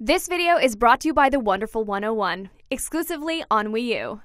This video is brought to you by the Wonderful 101, exclusively on Wii U.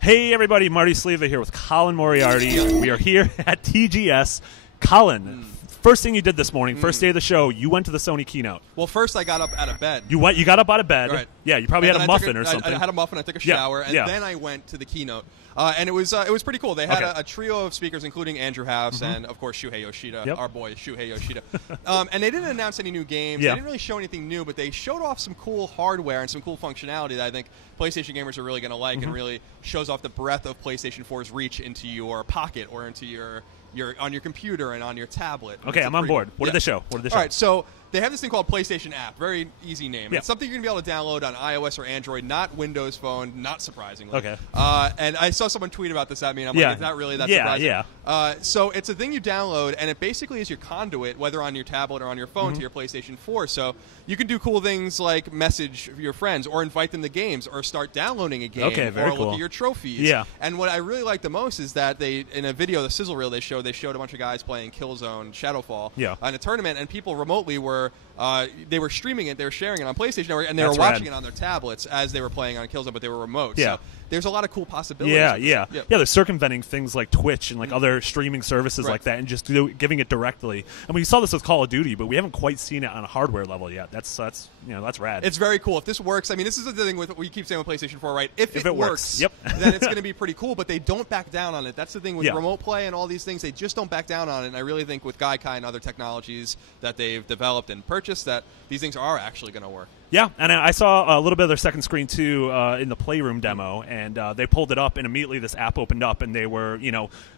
Hey everybody, Marty Sleva here with Colin Moriarty. We are here at TGS. Colin, first thing you did this morning, first day of the show, you went to the Sony keynote. Well, first I got up out of bed. You got up out of bed. Right. Yeah, you probably had a muffin or something. I had a muffin, I took a shower, and then I went to the keynote. And it was pretty cool. They had a trio of speakers, including Andrew House and, of course, Shuhei Yoshida, our boy Shuhei Yoshida. And they didn't announce any new games. They didn't really show anything new, but they showed off some cool hardware and some cool functionality that I think PlayStation gamers are really going to like and really shows off the breadth of PlayStation 4's reach into your pocket or into your on your computer and on your tablet. Okay, I'm on board. What did they show? All right, so they have this thing called PlayStation App. Very easy name. It's something you're going to be able to download on iOS or Android, not Windows Phone, not surprisingly. Okay. And I saw someone tweet about this at me, and I'm like, it's not really that surprising. So it's a thing you download, and it basically is your conduit, whether on your tablet or on your phone, to your PlayStation 4. So you can do cool things like message your friends or invite them to games or start downloading a game or look at your trophies. And what I really like the most is that they, in a video, the sizzle reel they showed a bunch of guys playing Killzone Shadowfall in a tournament, and people remotely were they were streaming it, they were sharing it on PlayStation Network, and they were watching it on their tablets as they were playing on Killzone, but they were remote. So there's a lot of cool possibilities. Yeah, they're circumventing things like Twitch and like other streaming services like that, and just giving it directly. I mean, we saw this with Call of Duty, but we haven't quite seen it on a hardware level yet. That's rad. It's very cool. If this works, I mean, this is the thing with what we keep saying with PlayStation 4, right? If it works, then it's going to be pretty cool. But they don't back down on it. That's the thing with remote play and all these things. They just don't back down on it. And I really think with Gaikai and other technologies that they've developed and purchased, that these things are actually going to work. Yeah, and I saw a little bit of their second screen too in the Playroom demo, and they pulled it up, and immediately this app opened up, and they were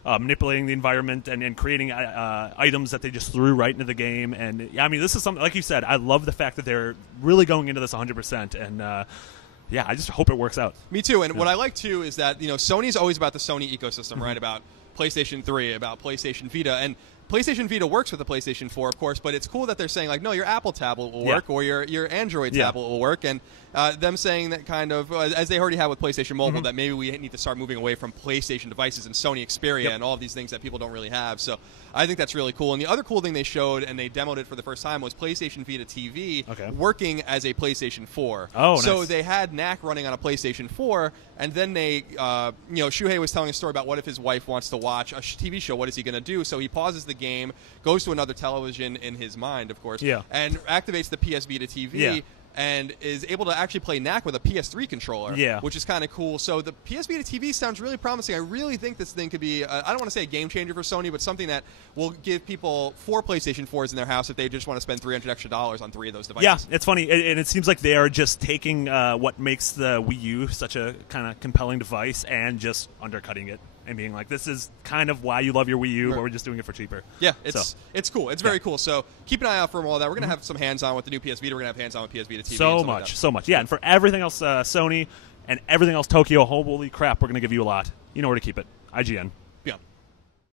manipulating the environment and creating items that they just threw right into the game. And I mean, this is something, like you said, I love the fact that they're really going into this 100%, and I just hope it works out. Me too. And what I like too is that Sony's always about the Sony ecosystem, right? About PlayStation 3, about PlayStation Vita, and PlayStation Vita works with the PlayStation 4, of course, but it's cool that they're saying, like, no, your Apple tablet will work or your Android tablet will work, and them saying that kind of, as they already have with PlayStation Mobile, that maybe we need to start moving away from PlayStation devices and Sony Xperia and all of these things that people don't really have. So I think that's really cool. And the other cool thing they showed, and they demoed it for the first time, was PlayStation Vita TV working as a PlayStation 4. Oh, so nice. they had NAC running on a PlayStation 4, and then they, Shuhei was telling a story about what if his wife wants to watch a TV show, what is he going to do? So he pauses the game, goes to another television in his mind, of course, and activates the PS Vita TV and is able to actually play NAC with a PS3 controller, which is kind of cool. So the PS Vita TV sounds really promising. I really think this thing could be, I don't want to say a game changer for Sony, but something that will give people 4 PlayStation 4s in their house if they just want to spend $300 extra on 3 of those devices. Yeah, it's funny, and it seems like they are just taking what makes the Wii U such a kind of compelling device and just undercutting it and being like, this is kind of why you love your Wii U, but we're just doing it for cheaper. Yeah, it's cool. It's very cool. So keep an eye out for all that. We're going to have some hands-on with the new PS Vita. We're going to have hands-on with PS Vita TV. So much. Yeah, and for everything else Sony and everything else Tokyo, holy crap, we're going to give you a lot. You know where to keep it. IGN.